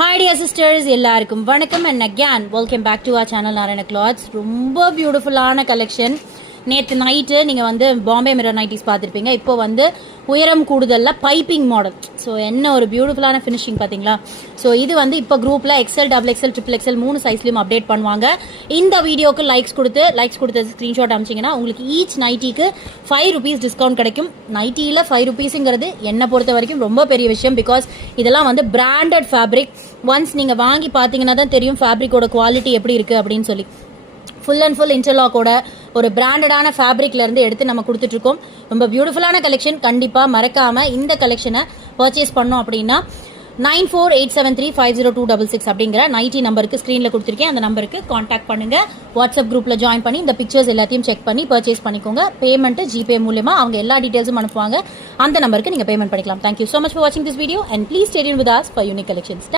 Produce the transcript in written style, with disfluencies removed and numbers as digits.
Hi dear sisters, எல்லாருக்கும் வணக்கம் and again welcome back to our channel Narayana Clothes. ரொம்ப பியூட்டிஃபுல்லான கலெக்ஷன். நேற்று நைட்டு நீங்கள் வந்து பாம்பே மிரர் நைட்டிஸ் பார்த்துருப்பீங்க. இப்போ வந்து உயரம் கூடுதலில் பைப்பிங் மாடல். ஸோ என்ன ஒரு பியூட்டிஃபுல்லான ஃபினிஷிங் பார்த்தீங்களா? ஸோ இது வந்து இப்போ குரூப்பில் XL, double XL, triple XL 3 சைஸ்லையும் அப்டேட் பண்ணுவாங்க. இந்த வீடியோக்கு லைக்ஸ் கொடுத்து ஸ்க்ரீன்ஷாட் அமிச்சிங்கன்னா உங்களுக்கு ஈச் நைட்டிக்கு 5 rupees டிஸ்கவுண்ட் கிடைக்கும். நைட்டியில் 5 rupeesங்கிறது என்னை பொறுத்த வரைக்கும் ரொம்ப பெரிய விஷயம். பிகாஸ் இதெல்லாம் வந்து பிராண்டட் ஃபேப்ரிக். ஒன்ஸ் நீங்கள் வாங்கி பார்த்தீங்கன்னா தான் தெரியும் ஃபேப்ரிக்கோட குவாலிட்டி எப்படி இருக்குது அப்படின்னு சொல்லி. ஃபுல் அண்ட் ஃபுல் இன்டர்லாக்கோட ஒரு பிராண்டடான ஃபேப்ரிக்ல இருந்து எடுத்து நம்ம கொடுத்துட்ருக்கோம். ரொம்ப பியூட்டிஃபுல்லான கலெக்ஷன். கண்டிப்பாக மறக்காம இந்த கலெக்ஷனை பர்ச்சேஸ் பண்ணோம் அப்படின்னா 9487350266 அப்படிங்கிற நைட்டி நம்பருக்கு ஸ்க்ரீனில் கொடுத்துருக்கேன். அந்த நம்பருக்கு காண்டாக்ட் பண்ணுங்க. வாட்ஸ்அப் குரூப்பில் ஜாயின் பண்ணி இந்த பிக்சர்ஸ் எல்லாத்தையும் செக் பண்ணி பர்ச்சேஸ் பண்ணிக்கோங்க. பேமெண்ட் ஜிபே மூலமா அவங்க எல்லா டீட்டெயில்ஸும் அனுப்புவாங்க. அந்த நம்பருக்கு நீங்கள் பேமெண்ட் பண்ணிக்கலாம். தேங்க்யூ ஸோ மச் ஃபார் வாட்சிங் this video and please stay tune with us for unique collections.